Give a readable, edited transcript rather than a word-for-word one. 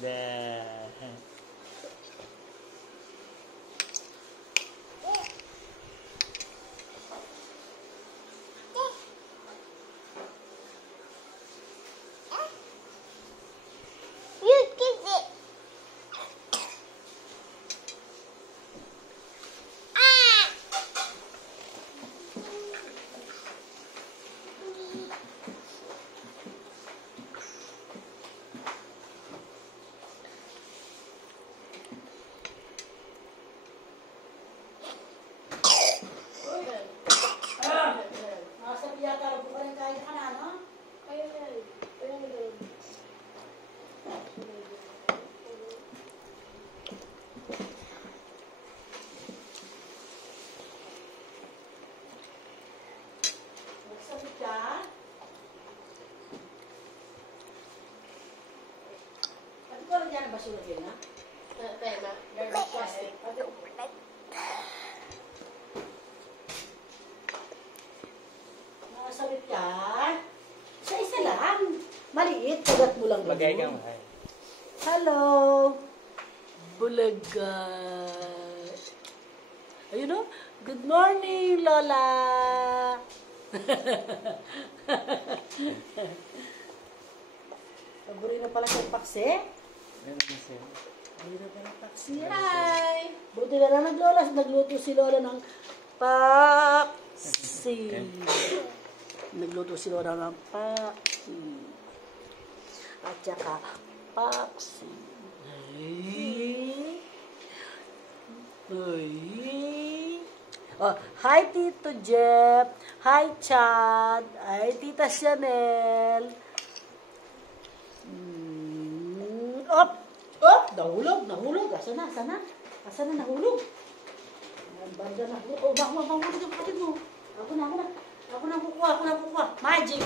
There. Yan ang basura din, ha? Tema, garbage plastic. Nakasawit ka? Isa-isa lang. Maliit, kagat mo lang. Bagay ka mo. Hello! Bulaga. Ayun o. Good morning, Lola! Paburi na pala sa paksi. Paburi na pala paksi. Hi! Buti na lang nagluto si Lola ng paksi. Nagluto si Lola ng paksi. At saka paksi. Oh, hi Tito Jeff. Hi Chad. Hi Tita Chanel. Op! Op! Nahulog. Asa na? Nahulog? Banda nahulog. Oh, mahulog yung kapatid mo. Ako na kukuha. Magic.